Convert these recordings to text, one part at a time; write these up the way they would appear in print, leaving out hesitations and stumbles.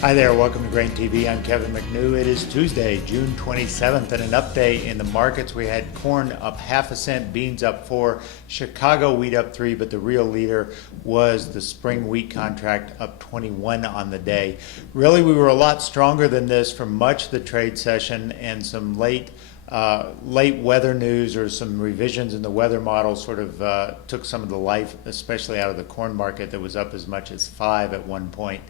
Hi there, welcome to Grain TV. I'm Kevin McNew. It is Tuesday, June 27th, and an update in the markets. We had corn up half a cent, beans up 4, Chicago wheat up 3, but the real leader was the spring wheat contract up 21 on the day. Really, we were a lot stronger than this for much of the trade session, and some late weather news or some revisions in the weather model sort of took some of the life, especially out of the corn market that was up as much as 5 at one point.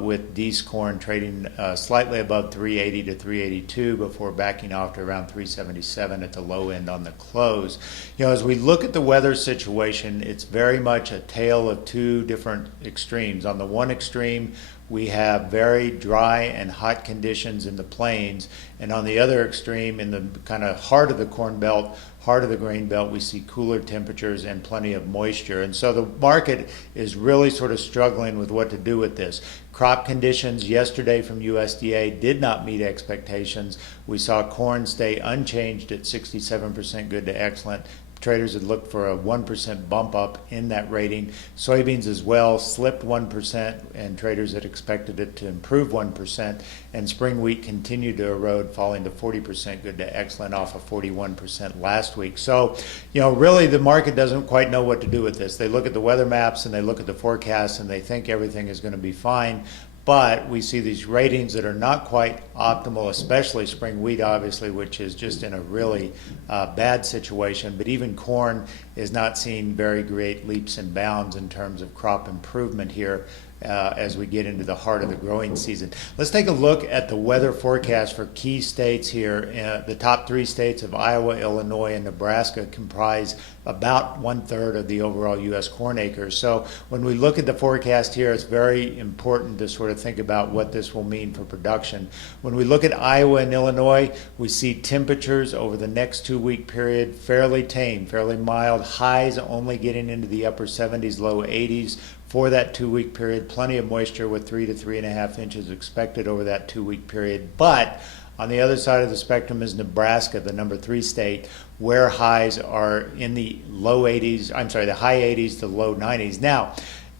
With Dees corn trading slightly above 380 to 382 before backing off to around 377 at the low end on the close. You know, as we look at the weather situation, it's very much a tale of two different extremes. On the one extreme, we have very dry and hot conditions in the plains, and on the other extreme, in the kind of heart of the corn belt, heart of the grain belt, we see cooler temperatures and plenty of moisture. And so the market is really sort of struggling with what to do with this. Crop conditions yesterday from USDA did not meet expectations. We saw corn stay unchanged at 67% good to excellent. Traders had looked for a 1% bump up in that rating. Soybeans as well slipped 1%, and traders had expected it to improve 1%. And spring wheat continued to erode, falling to 40% good to excellent off of 41% last week. So, you know, really the market doesn't quite know what to do with this. They look at the weather maps and they look at the forecasts and they think everything is going to be fine. But we see these ratings that are not quite optimal, especially spring wheat, obviously, which is just in a really bad situation. But even corn is not seeing very great leaps and bounds in terms of crop improvement here as we get into the heart of the growing season. Let's take a look at the weather forecast for key states here. The top 3 states of Iowa, Illinois, and Nebraska comprise about 1/3 of the overall U.S. corn acres. So when we look at the forecast here, it's very important to sort of think about what this will mean for production. When we look at Iowa and Illinois, we see temperatures over the next 2-week period fairly tame, fairly mild, highs only getting into the upper 70s, low 80s. For that 2-week period, plenty of moisture with 3 to 3.5 inches expected over that 2-week period. But on the other side of the spectrum is Nebraska, the number 3 state, where highs are in the the high 80s to low 90s. Now,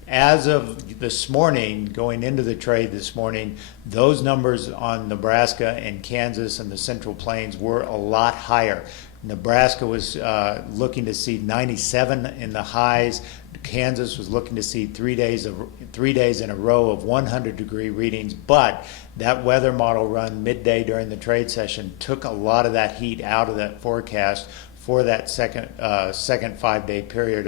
as of this morning, going into the trade this morning, those numbers on Nebraska and Kansas and the Central Plains were a lot higher. Nebraska was looking to see 97 in the highs. Kansas was looking to see 3 days in a row of 100-degree readings, but that weather model run midday during the trade session took a lot of that heat out of that forecast for that second 5-day period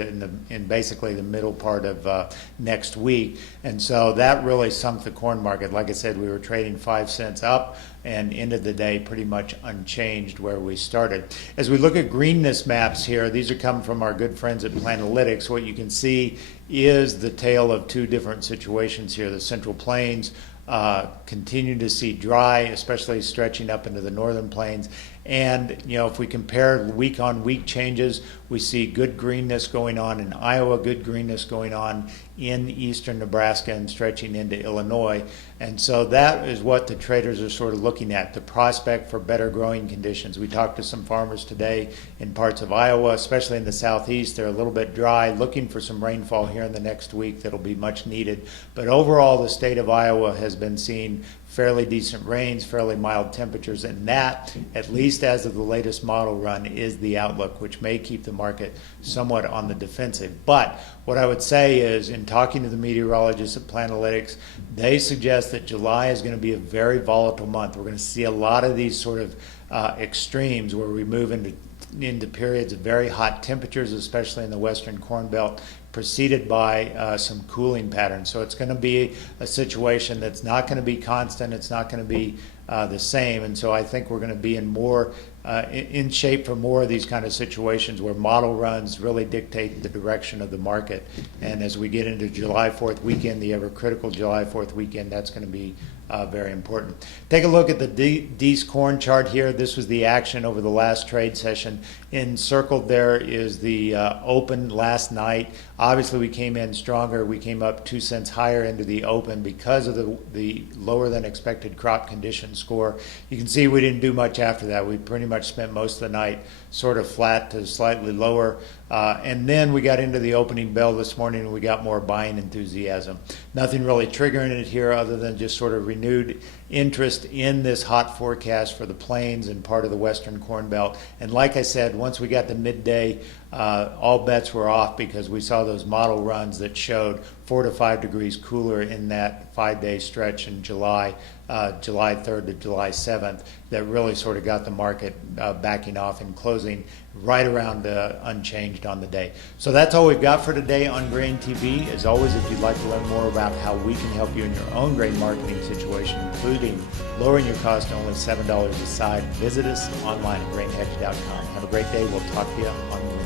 in basically the middle part of next week. And so that really sunk the corn market. Like I said, we were trading 5 cents up and ended the day pretty much unchanged where we started. As we look at greenness maps here, these are coming from our good friends at Planalytics. What you can see is the tale of two different situations here. The Central Plains continue to see dry, especially stretching up into the northern plains. And, you know, if we compare week-on-week changes, we see good greenness going on in Iowa, good greenness going on in eastern Nebraska and stretching into Illinois. And so that is what the traders are sort of looking at, the prospect for better growing conditions. We talked to some farmers today in parts of Iowa, especially in the southeast. They're a little bit dry, looking for some rainfall here in the next week that'll be much needed. But overall, the state of Iowa has been seeing fairly decent rains, fairly mild temperatures, and that, at least as of the latest model run, is the outlook, which may keep the market somewhat on the defensive. But what I would say is, in talking to the meteorologists at Planalytics, they suggest that July is going to be a very volatile month. We're going to see a lot of these sort of extremes where we move into periods of very hot temperatures, especially in the western corn belt, preceded by some cooling patterns. So it's going to be a situation that's not going to be constant. It's not going to be the same. And so I think we're going to be in shape for more of these kind of situations where model runs really dictate the direction of the market. And as we get into July 4th weekend, the ever critical July 4th weekend, that's going to be very important. Take a look at the Dees corn chart here. This was the action over the last trade session. Encircled there is the open last night. Obviously, we came in stronger. We came up 2 cents higher into the open because of the lower than expected crop condition score. You can see we didn't do much after that. We pretty much spent most of the night sort of flat to slightly lower. And then we got into the opening bell this morning and we got more buying enthusiasm. Nothing really triggering it here other than just sort of renewed interest in this hot forecast for the plains and part of the western Corn Belt. And like I said, once we got to midday, all bets were off because we saw those model runs that showed 4 to 5 degrees cooler in that 5-day stretch in July, July 3rd to July 7th, that really sort of got the market backing off and closing right around unchanged on the day. So that's all we've got for today on Grain TV. As always, if you'd like to learn more about how we can help you in your own grain marketing situation, including lowering your cost to only $7 a side, visit us online at grainhedge.com. Have a great day. We'll talk to you on